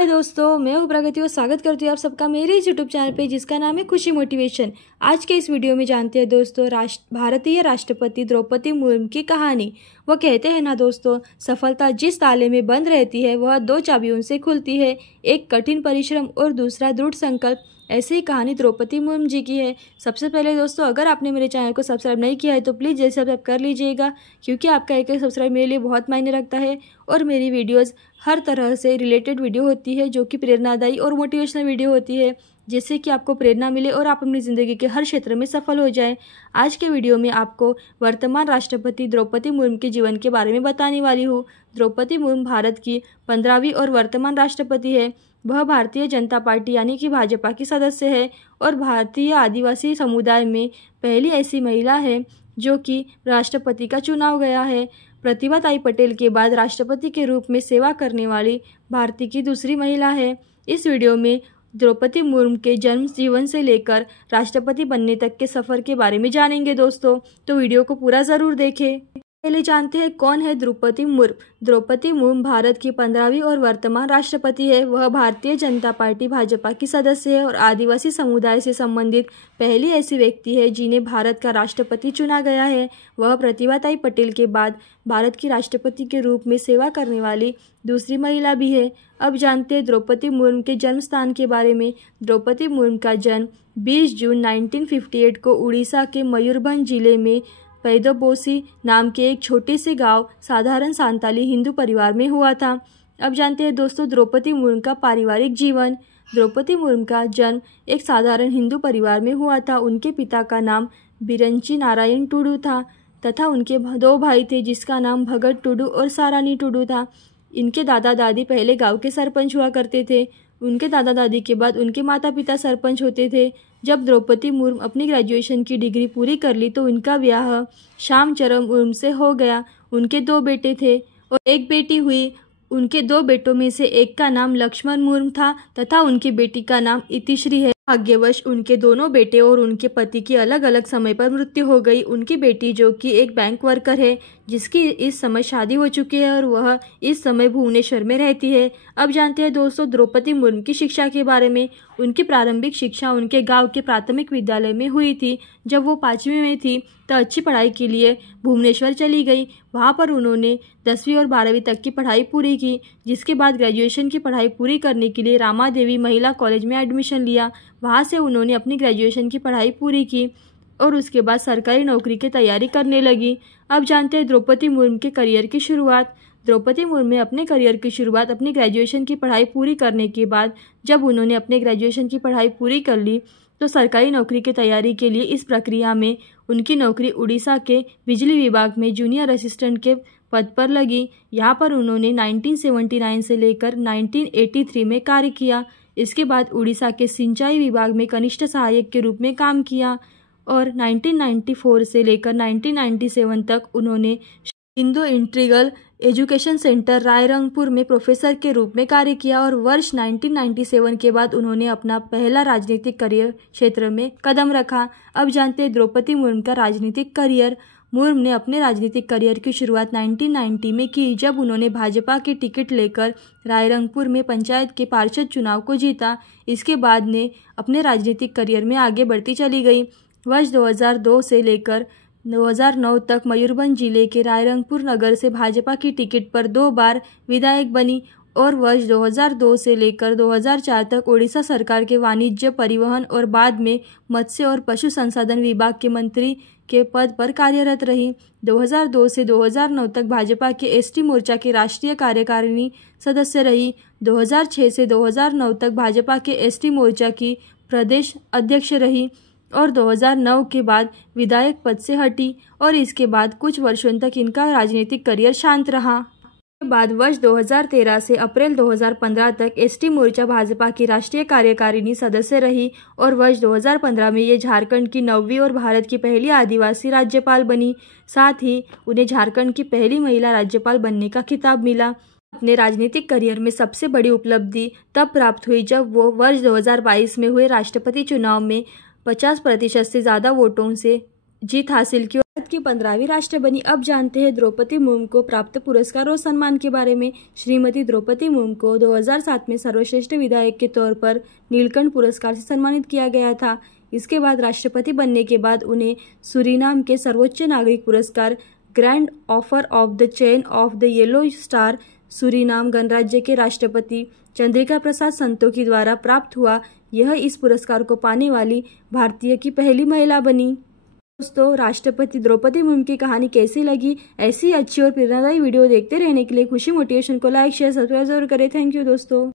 दोस्तों, मैं हूँ प्रगति और स्वागत करती हूँ आप सबका मेरे इस यूट्यूब चैनल पे जिसका नाम है खुशी मोटिवेशन। आज के इस वीडियो में जानते हैं दोस्तों भारतीय राष्ट्रपति द्रौपदी मुर्मू की कहानी। वो कहते हैं ना दोस्तों, सफलता जिस ताले में बंद रहती है वह 2 चाबियों से खुलती है, एक कठिन परिश्रम और दूसरा दृढ़ संकल्प। ऐसी ही कहानी द्रौपदी मुर्मू जी की है। सबसे पहले दोस्तों, अगर आपने मेरे चैनल को सब्सक्राइब नहीं किया है तो प्लीज़ जैसे सब्सक्राइब कर लीजिएगा, क्योंकि आपका एक सब्सक्राइब मेरे लिए बहुत मायने रखता है। और मेरी वीडियोस हर तरह से रिलेटेड वीडियो होती है जो कि प्रेरणादायी और मोटिवेशनल वीडियो होती है, जिससे कि आपको प्रेरणा मिले और आप अपनी ज़िंदगी के हर क्षेत्र में सफल हो जाएं। आज के वीडियो में आपको वर्तमान राष्ट्रपति द्रौपदी मुर्मू के जीवन के बारे में बताने वाली हूँ। द्रौपदी मुर्मू भारत की 15वीं और वर्तमान राष्ट्रपति है। वह भारतीय जनता पार्टी यानी कि भाजपा की सदस्य है और भारतीय आदिवासी समुदाय में पहली ऐसी महिला है जो कि राष्ट्रपति का चुनाव गया है। प्रतिभाताई पटेल के बाद राष्ट्रपति के रूप में सेवा करने वाली भारत की दूसरी महिला है। इस वीडियो में द्रौपदी मुर्मू के जन्म जीवन से लेकर राष्ट्रपति बनने तक के सफ़र के बारे में जानेंगे दोस्तों, तो वीडियो को पूरा ज़रूर देखें। पहले जानते हैं कौन है द्रौपदी मुर्मू। द्रौपदी मुर्मू भारत की 15वीं और वर्तमान राष्ट्रपति है। वह भारतीय जनता पार्टी भाजपा की सदस्य है और आदिवासी समुदाय से संबंधित पहली ऐसी व्यक्ति है जिन्हें भारत का राष्ट्रपति चुना गया है। वह प्रतिभाताई पटेल के बाद भारत की राष्ट्रपति के रूप में सेवा करने वाली दूसरी महिला भी है। अब जानते हैं द्रौपदी मुर्मू के जन्म स्थान के बारे में। द्रौपदी मुर्मू का जन्म 20 जून 1958 को उड़ीसा के मयूरभंज जिले में पैदोबोसी नाम के एक छोटे से गांव साधारण सांताली हिंदू परिवार में हुआ था। अब जानते हैं दोस्तों द्रौपदी मुर्मू का पारिवारिक जीवन। द्रौपदी मुर्मू का जन्म एक साधारण हिंदू परिवार में हुआ था। उनके पिता का नाम बिरंची नारायण टुडू था तथा उनके 2 भाई थे जिसका नाम भगत टुडू और सारानी टुडू था। इनके दादा दादी पहले गांव के सरपंच हुआ करते थे। उनके दादा दादी के बाद उनके माता पिता सरपंच होते थे। जब द्रौपदी मुर्मू अपनी ग्रेजुएशन की डिग्री पूरी कर ली तो उनका ब्याह श्यामचरण मुर्मू से हो गया। उनके 2 बेटे थे और एक बेटी हुई। उनके 2 बेटों में से एक का नाम लक्ष्मण मुर्मू था तथा उनकी बेटी का नाम इतिश्री है। भाग्यवश उनके दोनों बेटे और उनके पति की अलग अलग समय पर मृत्यु हो गई। उनकी बेटी जो कि एक बैंक वर्कर है, जिसकी इस समय शादी हो चुकी है और वह इस समय भुवनेश्वर में रहती है। अब जानते हैं दोस्तों द्रौपदी मुर्मू की शिक्षा के बारे में। उनकी प्रारंभिक शिक्षा उनके गांव के प्राथमिक विद्यालय में हुई थी। जब वो 5वीं में थी तो अच्छी पढ़ाई के लिए भुवनेश्वर चली गई। वहाँ पर उन्होंने 10वीं और 12वीं तक की पढ़ाई पूरी की, जिसके बाद ग्रेजुएशन की पढ़ाई पूरी करने के लिए रामा देवी महिला कॉलेज में एडमिशन लिया। वहाँ से उन्होंने अपनी ग्रेजुएशन की पढ़ाई पूरी की और उसके बाद सरकारी नौकरी की तैयारी करने लगी। अब जानते हैं द्रौपदी मुर्मू के करियर की शुरुआत। द्रौपदी मुर्मू ने अपने करियर की शुरुआत अपनी ग्रेजुएशन की पढ़ाई पूरी करने के बाद, जब उन्होंने अपने ग्रेजुएशन की पढ़ाई पूरी कर ली तो सरकारी नौकरी की तैयारी के लिए इस प्रक्रिया में उनकी नौकरी उड़ीसा के बिजली विभाग में जूनियर असिस्टेंट के पद पर लगी। यहाँ पर उन्होंने 1979 से लेकर 1983 में कार्य किया। इसके बाद उड़ीसा के सिंचाई विभाग में कनिष्ठ सहायक के रूप में काम किया और 1994 से लेकर 1997 तक उन्होंने Indo integral education centre Rairangpur में प्रोफेसर के रूप में कार्य किया और वर्ष 1997 के बाद उन्होंने अपना पहला राजनीतिक करियर क्षेत्र में कदम रखा। अब जानते हैं द्रौपदी मुर्मू का राजनीतिक करियर। मुर्मू ने अपने राजनीतिक करियर की शुरुआत 1990 में की, जब उन्होंने भाजपा की टिकट लेकर रायरंगपुर में पंचायत के पार्षद चुनाव को जीता। इसके बाद ने अपने राजनीतिक करियर में आगे बढ़ती चली गई। वर्ष 2002 से लेकर 2009 तक मयूरभंज जिले के रायरंगपुर नगर से भाजपा की टिकट पर 2 बार विधायक बनी और वर्ष 2002 से लेकर 2004 तक ओडिशा सरकार के वाणिज्य, परिवहन और बाद में मत्स्य और पशु संसाधन विभाग के मंत्री के पद पर कार्यरत रही। 2002 से 2009 तक भाजपा के एसटी मोर्चा के राष्ट्रीय कार्यकारिणी सदस्य रही। 2006 से 2009 तक भाजपा के एसटी मोर्चा की प्रदेश अध्यक्ष रही और 2009 के बाद विधायक पद से हटी और इसके बाद कुछ वर्षों तक इनका राजनीतिक करियर शांत रहा। के बाद वर्ष 2013 से अप्रैल 2015 तक एसटी मोर्चा भाजपा की राष्ट्रीय कार्यकारिणी सदस्य रही और वर्ष 2015 में ये झारखंड की 9वीं और भारत की पहली आदिवासी राज्यपाल बनी। साथ ही उन्हें झारखंड की पहली महिला राज्यपाल बनने का खिताब मिला। अपने राजनीतिक करियर में सबसे बड़ी उपलब्धि तब प्राप्त हुई जब वो वर्ष 2022 में हुए राष्ट्रपति चुनाव में 50% से ज़्यादा वोटों से जीत हासिल की। भारत की 15वीं राष्ट्र बनी। अब जानते हैं द्रौपदी मुर्मू को प्राप्त पुरस्कार और सम्मान के बारे में। श्रीमती द्रौपदी मुर्मू को 2007 में सर्वश्रेष्ठ विधायक के तौर पर नीलकंठ पुरस्कार से सम्मानित किया गया था। इसके बाद राष्ट्रपति बनने के बाद उन्हें सूरीनाम के सर्वोच्च नागरिक पुरस्कार grand offer of the chain of the yellow star Suriname गणराज्य के राष्ट्रपति चंद्रिका प्रसाद संतोखी द्वारा प्राप्त हुआ। यह इस पुरस्कार को पाने वाली भारतीय की पहली महिला बनी। दोस्तों, राष्ट्रपति द्रौपदी मुर्मू की कहानी कैसी लगी? ऐसी अच्छी और प्रेरणादायी वीडियो देखते रहने के लिए खुशी मोटिवेशन को लाइक शेयर सब्सक्राइब जरूर करें। थैंक यू दोस्तों।